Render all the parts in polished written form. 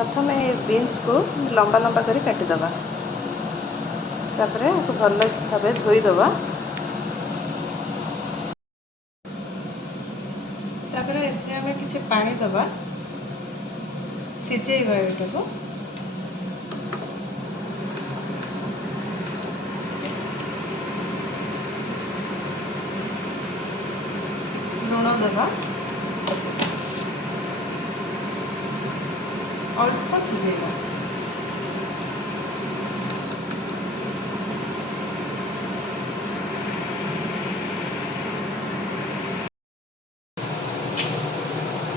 प्रथम बीन्स को लंबा लंबा कर काटिदेवा तापर भल भाव धोईदेवा तापर एमें किसी पानी दबा सिझेवा एटा को लुण दबा अल्प सिझेवा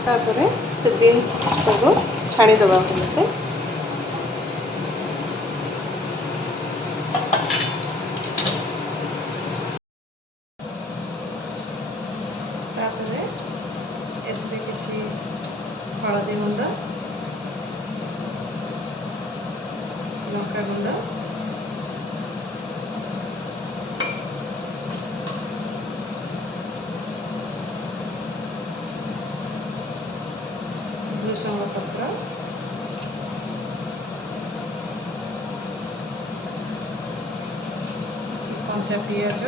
तापर से बीन्स सब छाणीदबा भलसे तापर एथिरे किछि हळदी गुंड लंका गुंड भृषंग पत्र कंचा पियाज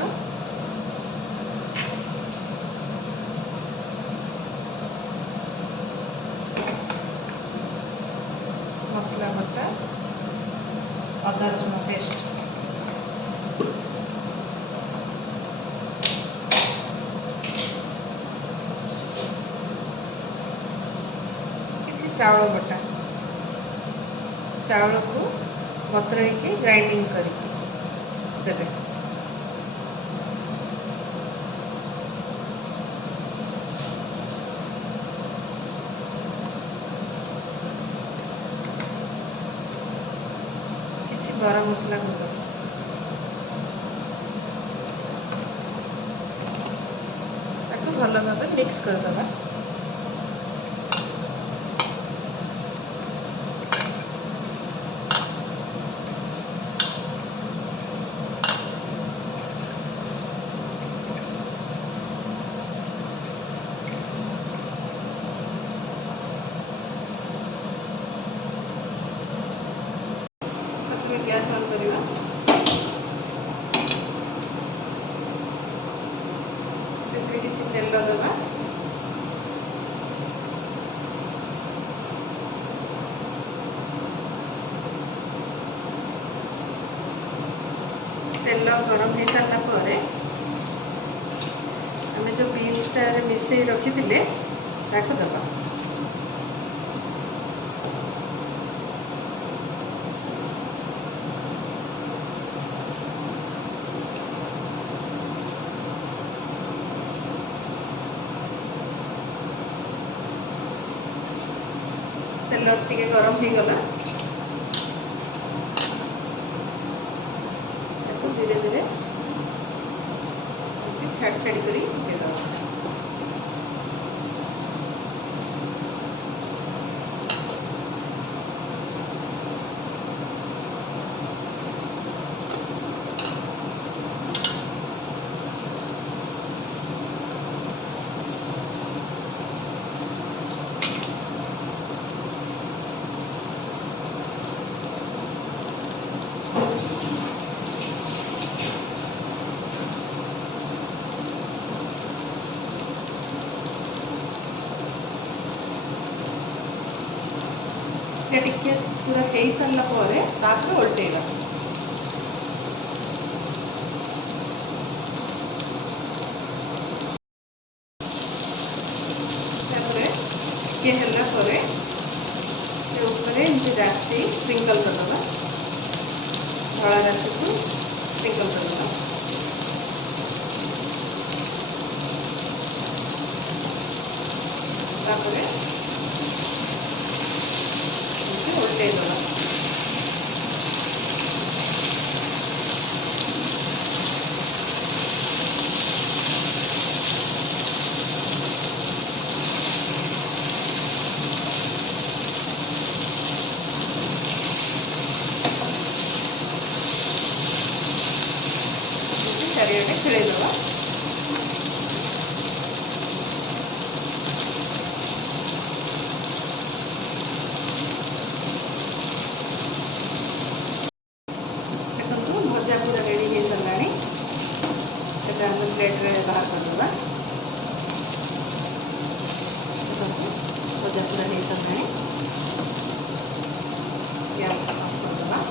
मसला बटा अदा रसुण पेस्ट किसी चावल बटा चावल को बतुराई ग्राइंडिंग करके देवे गरम मसला गुंड भल भाव मिक्स करदे गैस ऑन करवा किसी तेल दबा तेल गरम हो सारा पर आम जो बीन्सटा मिसई रखी थे दबा तेल टी गरम हो गला धीरे धीरे छाड़ छाड़ी कर टिके पूरा हो सारा पर उल्टेगा राशि स्प्रिंकल करदे धला राशि को स्प्रिंकल करदे उल्टे दबा चारिआडे खेलदेवा भजा पूरा रेडी हो सारा से आम प्लेट रे बाहर करदे भजा पूरा हो सारा गैस ऑफ करदे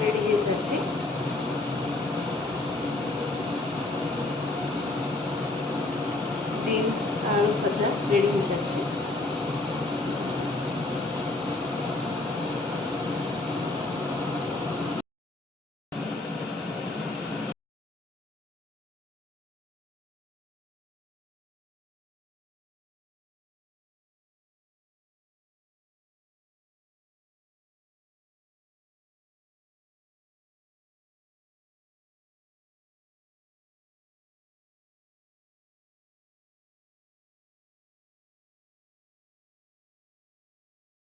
रेडी हो सारी बीन्स आलू भजा रेडी हो सारी